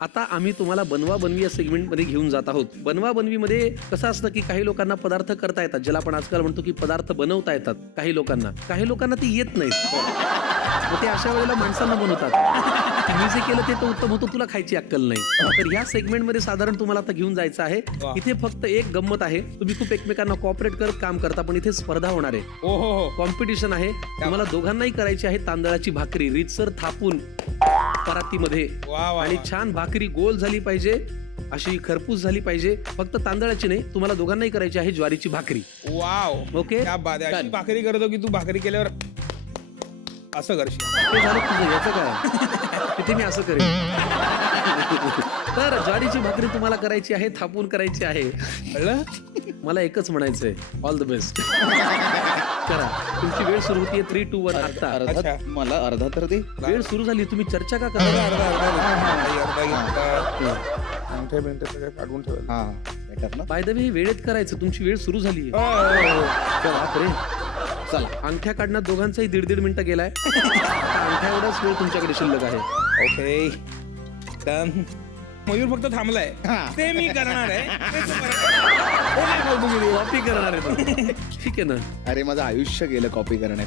आता आम्ही तुम्हाला बनवा बनवी या सेगमेंटमध्ये घेऊन जात आहोत. बनवा बनवीमध्ये कसं असतं की काही लोकांना पदार्थ करता येतात, ज्याला आपण आजकाल म्हणतो की पदार्थ बनवता येतात काही लोकांना ते येत नाहीत. मग ते अशा वेळेला माणसांना बनवतात. मी जे केलं ते तर उत्तम होतं, तुला खायची अक्कल नाही. तर ह्या सेगमेंटमध्ये साधारण तुम्हाला आता घेऊन जायचं आहे. इथे फक्त एक गंमत आहे, तुम्ही खूप एकमेकांना कॉपरेट करत काम करता, पण इथे स्पर्धा होणार आहे. कॉम्पिटिशन आहे. तुम्हाला दोघांनाही करायची आहे तांदळाची भाकरी रीतसर थापून परातीमध्ये, आणि छान भाकरी गोल झाली पाहिजे, अशी खरपूस झाली पाहिजे. फक्त तांदळाची नाही, तुम्हाला दोघांनाही करायची आहे ज्वारीची भाकरी. वाव ओके, क्या बात आहे. अशी भाकरी करतो की तू भाकरी केल्यावर असं करशील. ते झालं तुझं. याचं काय तिथे मी असं करेन. तर ज्वारीची भाकरी तुम्हाला करायची आहे, थापून करायची आहे. कळलं? मला एकच म्हणायचंय, ऑल द बेस्ट. करा. तुमची वेळ सुरू होतीये 3, 2, 1 आता. अच्छा. मला अर्धा तर दे. वेळ सुरू झाली, तुम्ही चर्चा का अर्धा करा? अंगठ्या बिंठ्या सगळं काढून ठेवलं. हा बेटर ना. बाय द वे वेळेत करायचं, तुमची वेळ सुरू झाली. बापरे, चला अंगठ्या काढण्यात दोघांचाही 1.5 मिनिटं गेलाय. आता अंगठ्या एवढाच वेळ तुमच्याकडे शिल्लक आहे. Okay done. मयूर फक्त थांबलाय, ते मी करणार आहे. कॉपी करणार आहे तो. ठीक आहे ना. अरे माझं आयुष्य गेलं कॉपी करण्यात.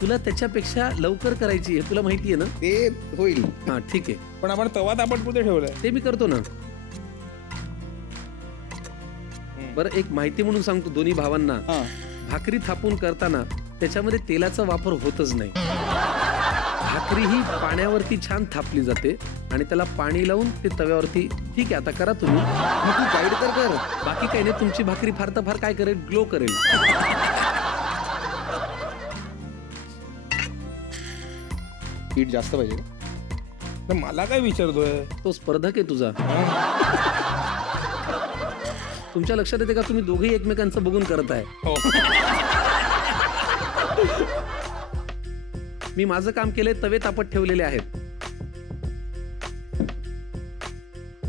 तुला त्याच्यापेक्षा लवकर करायची आहे, तुला माहितीये ना. ते होईल. हा ठीक आहे, पण आपण तवा तापट कुठे ठेवलाय? ते मी करतो ना. बरं, एक माहिती म्हणून सांगतो दोन्ही भावांना. हा भाकरी थापून करताना त्याच्यामध्ये तेलाचा वापर होतच नाही. भाकरी ही पाण्यावरती छान थापली जाते आणि त्याला पाणी लावून ते तव्यावरती. ठीक आहे, आता करा तुम्ही. मग तू गाईड तर कर. बाकी काही नाही, तुमची भाकरी फार तर फार काय करेल, ग्लो करेल. पीठ जास्त पाहिजे का? तर मला काय विचारतोय? तो स्पर्धक आहे तुझा. तुमच्या लक्षात येते का, तुम्ही दोघेही एकमेकांचं बघून करताय. हो. मी माझं काम केलंय, तवे तापत ठेवलेले आहेत.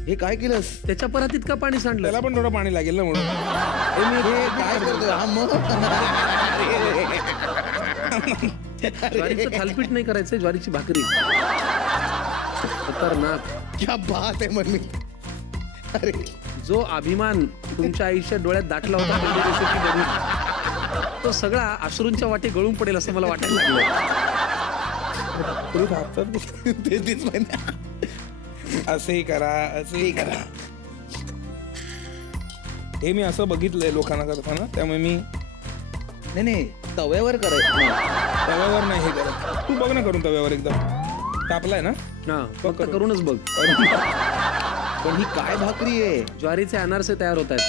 हे काय केलंस? त्याच्या परातीत का पाणी सांडलं? त्याला पण थोडं पाणी लागेल ना म्हणून. हे काय करतोय? हा मग ज्वारीचं थालपीठ नाही करायचंय, ज्वारीची भाकरी. खतरनाक. क्या बात आहे मम्मी. अरे जो अभिमान तुमच्या आयुष्यात डोळ्यात दाटला होता पहिल्या दिवशी बघून, तो सगळा अश्रूंच्या वाटे गळून पडेल असं मला वाटायला लागलं. पुढे थापतात. तेच महिन्या. असंही करा, असंही करा. हे मी असं बघितलंय लोकांना करताना, त्यामुळे मी नाही तव्यावर करायचं. तव्यावर नाही हे करत. तू बघ ना करून तव्यावर एकदम तापलाय ना. हा, फक्त करूनच बघ. पण ही काय भाकरी आहे? ज्वारीचे अनारसे तयार होत आहेत.